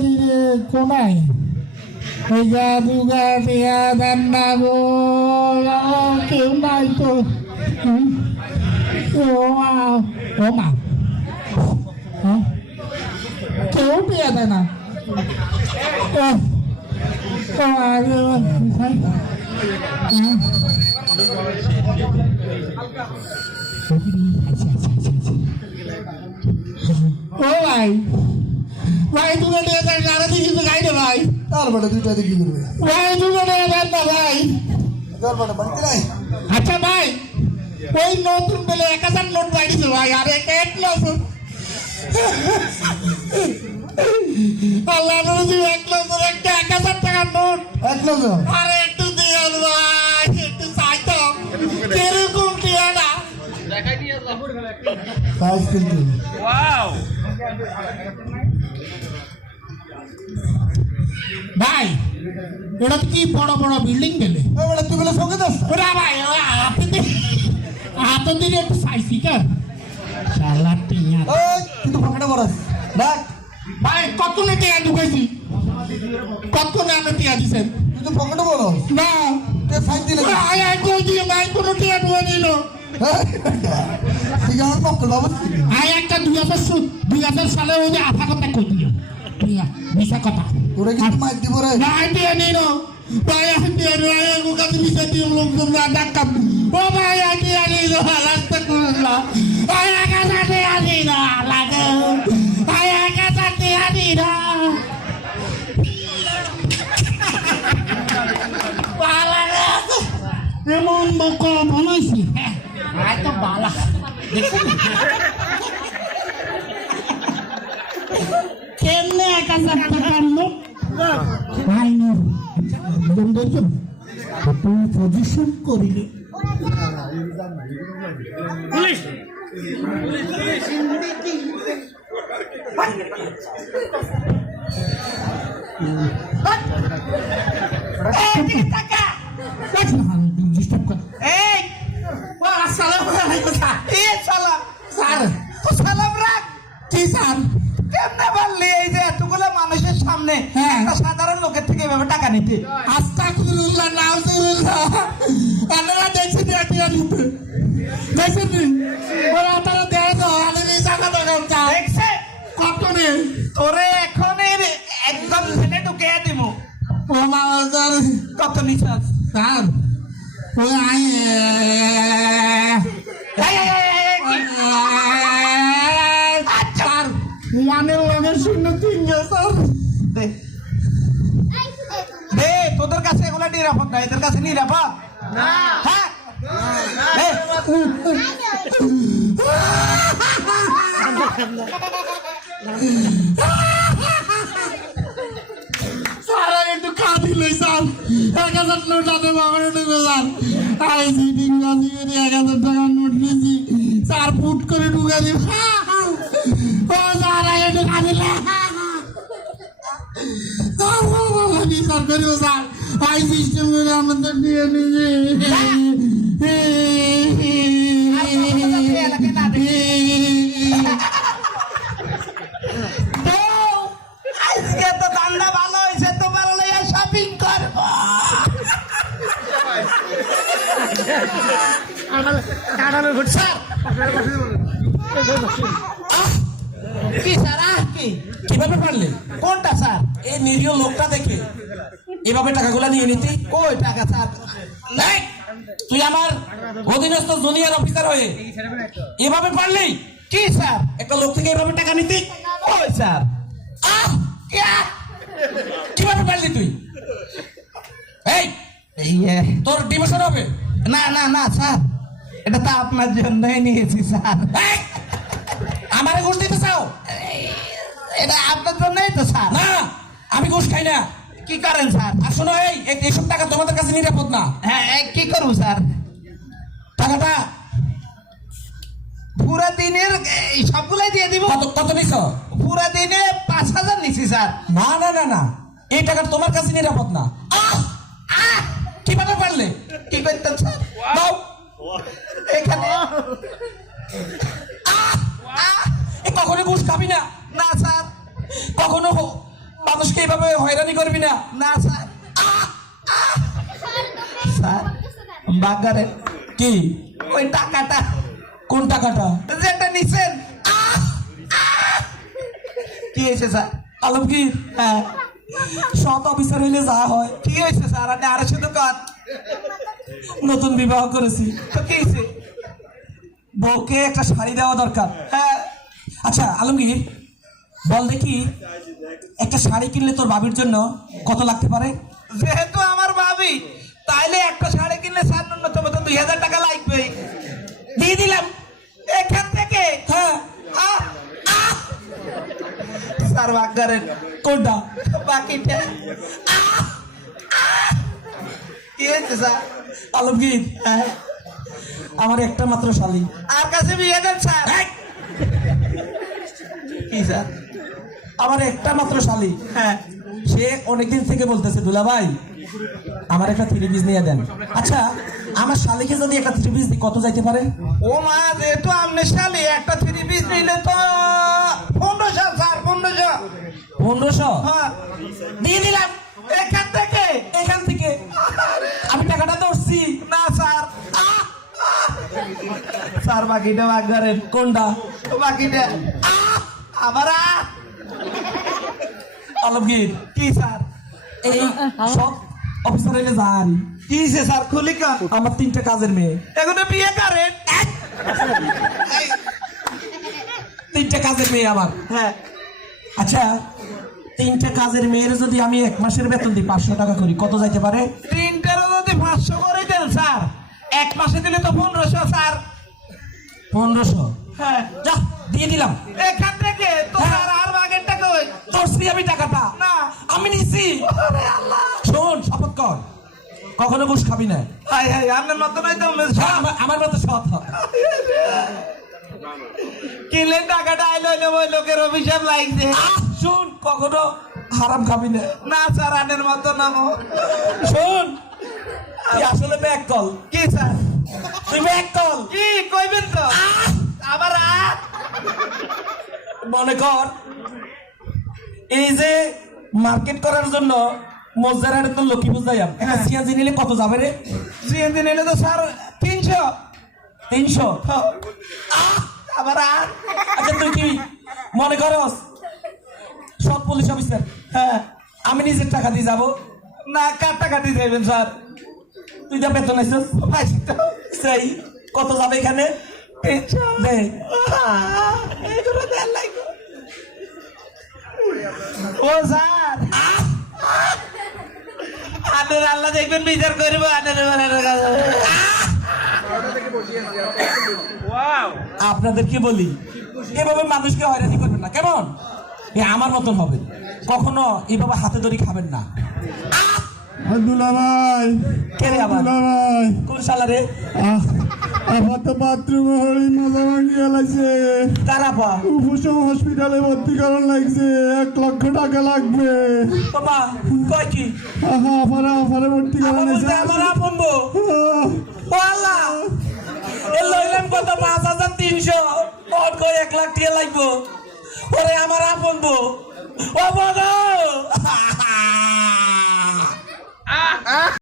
দিরে কোনাই এই জাদুগা দিয়া দেন না গো কেউ নাই তো ও মা কেউ পেয়ে দেয় না ও ভাই ভাই তুমি আরো কিছু গাই দে ভাই তারপরে দুইটা কি করবে ভাই তুমি দেন না ভাই তারপরে বাড়িতে নাই আচ্ছা ভাই ওই নতুন বেলে 1000 নোট বাড়িছে ভাই আর এক লস আল্লাহ নবী এক লস একটা 1000 টাকার নোট এক লক্ষ আরে একটু দিয়ে ভাই একটু চাইতো কিরকম টিয়া না দেখাই দিয়ে লাফর গেল সাইজ কিন্তু ওয়াও ভাই ওটা কি বড় বড় বিল্ডিং গেলে এবারে তুই বলে সঙ্গে দাস ওরা ভাই আপনি দিলে একটু চাইছি কেন শালা টিয়া ওই কিন্তু পকেটে বরাস দেখ ভাই কত না টিয়া ঢুকাইছি কত না আমি টিয়া দিছেন তুই তো পকেটে বলো না তে সাইজ দিলে আয় আয় কই দিয়ে ভাই কোনো টিয়া ঢুকা দিল ঠিক আমার পকেট বাবু আয় একটা 2000 সালে ওই যে আধা কথা কই দিও টিয়া মিছা কথা তোরে কিন্তু মাইর দিব রে না টিয়া নিল ভাই টিয়া নিল কাছে মিছা দিয়ে লোকজন ডাকাম ও ভাই টিয়া নিল রাস্তা করলা আয় একা টিয়া নিল লাগে আয় একা টিয়া নিল এমন বকা বানাইছি আয় তো বালা কেমনে 1000 টাকার নোট ভাই নোট বন্ধু তুই পজিশন করিলে পুলিশ ডিস্টার্ব কর এই আসসালামু আলাইকুম সালাম স্যার সালাম রাখ কি স্যার কেমনে বললি এই যে এতগুলো মানুষের সামনে হ্যাঁ। একটা সাধারণ লোকের থেকে এভাবে টাকা নিতে আস্তাগফিরুল্লাহ নাউজুবিল্লাহ আপনারা দেখছেন টিয়া নিতে দেখছেন ওরা তারা দেয় তো আমি জানা দেখাম চা দেখছে কত নেই তোরে এখন একদম ছেলে ঢুকে দিব ও মা স্যার কত নিছাস স্যার ওই আই স্যার ওয়ানের লগে 03 স্যার দে দে তোদের কাছে এগুলা নিরাপদ না এদের কাছে নিরাপদ না হ্যাঁ দে। স্যার একটু কাঁদিলে স্যার 1000 নোট আছে বাবারে ঢুকে স্যার আই সিটিং গাছি করে 1000 টাকার নোট নিয়েছি স্যার ফুট করে ঢুকে দিই ও স্যার একটু কাঁদিলে স্যার করিও স্যার আই সিস্টেম করে আমাদের দিয়ে আজকে তো ধান্দা ভালো হয়েছে তোমার লইয়া শপিং করবো কি স্যার কি কিভাবে পারলে কোনটা স্যার এই নিরীহ লোকটা দেখে এভাবে টাকাগুলো নিয়ে নিতি কই টাকা স্যার নাই তুই আমার অধীনস্থ জুনিয়র অফিসার হয়ে এভাবে পারলি কি স্যার একটা লোক থেকে এভাবে টাকা নিতি কই স্যার আহ! কিভাবে পারলি তুই এই তোর ডিমোশন হবে না না না স্যার এটা তো আপনার জন্যই নিয়েছি স্যার এই! আমারে ঘুষ দিতে চাও এটা আপনার জন্যই তো স্যার না আমি ঘুষ খাই না কি করেন স্যার আর শোনো এইসব টাকা তোমাদের কাছে নিরাপদ না হ্যাঁ কি করবো স্যার টাকাটা পুরা দিনের সবগুলাই দিয়ে দিব কত নিছ পুরা দিনে 5000 নিছি স্যার না না না না এই টাকাটা তোমার কাছে নিরাপদ না কিভাবে পারলে কি করতেন স্যার দাও এখানে কখনো ঘুষ খাবি না না স্যার কখনো মানুষকে এইভাবে হয়রানি করবি না। না স্যার স্যার বাগারে কি? ওই টাকাটা কোন টাকাটা? যেটা নিছেন। কি হয়েছে স্যার? আলমগীর, হ্যাঁ সৎ অফিসার হইলে যা হয়। কি হয়েছে স্যার? আপনি আরো শুধু কর। নতুন বিবাহ করেছি, তো কি হয়েছে? বউকে একটা শাড়ি দেওয়া দরকার। হ্যাঁ আচ্ছা আলমগীর, বল দেখি একটা শাড়ি কিনলে তোর ভাবির জন্য কত লাগতে পারে? যেহেতু আমার ভাবি, তাইলে একটা শাড়ি কিনলে স্যার ন্যূনতম তো 2000 টাকা লাগবে। দিয়ে দিলাম এখান থেকে। হ্যাঁ। আহ, আহ। স্যার বাগারেন কোনটা? বাকিটা। আহ, আহ। কি হয়েছে স্যার? আলমগীর, হ্যাঁ, আমার একটা মাত্র শালী। আর কাছে বিয়ে দেন স্যার। কি স্যার? আমার একটা মাত্র শালী। হ্যাঁ সে অনেকদিন থেকে বলতেছে দুলা ভাই আমার একটা 3 পিস নিয়ে দেন। আচ্ছা আমার শালীকে যদি একটা 3 পিস দিই কত যাইতে পারে? ও মা, যেহেতু আপনি শালি, একটা 3 পিস নিলে তো 1500 স্যার। 1500। 1500 হ্যাঁ, দিয়ে দিলাম এখান থেকে। এখান থেকে। আমি টাকাটা ধরছি। না স্যার। আহ, আহ। স্যার বাকিটা বাগারেন। কোনটা? বাকিটা। আহ, আবার আহ। আলমগীর, কি স্যার? এই সব অফিসার হইলে যান। কি হয়েছে স্যার? খুলি কান। আমার 3টা কাজের মেয়ে। এখনো বিয়ে করেন? 3টা কাজের মেয়ে আমার। হ্যাঁ। আচ্ছা 3টা কাজের মেয়ের যদি আমি 1 মাসের বেতন দিই 500 টাকা করি কত যাইতে পারে? 3টারও যদি 500 করে দেন স্যার, 1 মাসে দিলে তো 1500 স্যার। 1500। হ্যাঁ, যা দিয়ে দিলাম। এখান থেকে তো হ্যাঁ। স্যার আর বাগেরটা কই? ধরছি আমি টাকাটা। না। আমি নিছি। আরে আল্লাহ। শোন, শপথ কর কখনো ঘুষ খাবি না। হাই হাই, আপনার মত নাই তো। আমার মতো সৎ হ। কিনলেন টাকাটা আইলো হইলো ওই লোকের অভিশাপ লাগছে। শোন, কখনো হারাম খাবি না। না স্যার, আনের মতো নামো। শোন, তুই আসলে ব্যাক কল। কি স্যার? তুই ব্যাক কল। কি কইবেন তো? আবার আহ। মনে কর এই যে মার্কেট করার জন্য মজারার তো লক্ষ্মী বুঝাইয়াম একটা সিএনজি নিলে কত যাবে রে? সিএনজি নিলে তো স্যার 300। 300। আবার আহ। আচ্ছা তুই কি মনে করস সব পুলিশ অফিসার? হ্যাঁ। আমি নিজের টাকা দিয়ে যাবো? না, কাটাকাটি যাইবেন স্যার। তুই যা বেতন আইসস পাইছি তো। সেই কত যাবে এখানে? 300। দে। এইগুলো দেন লাগবে। ও স্যার, আনের আল্লাহ দেখবেন বিচার করব। আনের Wow! আপনাদের কি বলি, এভাবে মানুষকে হয়রানি করবেন না কেমন? এ আমার মতন হবে, কখনো এভাবে হাতে ধরে খাবেন না। দুলা ভাই, কে রে আবার? দুলা ভাই, কোন শালা রে? আমার তো বাথরুমে হরি মজা ভাঙিয়ে লাগছে। কারাপা উপশম হসপিটালে ভর্তি করার লাগছে, 1 লক্ষ টাকা লাগবে। বাবা কয় কি? আফারে ভর্তি করা আমার বলতে লাগছে। আমার আপন বউ। ও আল্লাহ, এ লইলাম কত? 5300। ওর কই 1 লাখ টাকা লাগবো? ওরে আমার আপন বউ। ও বড়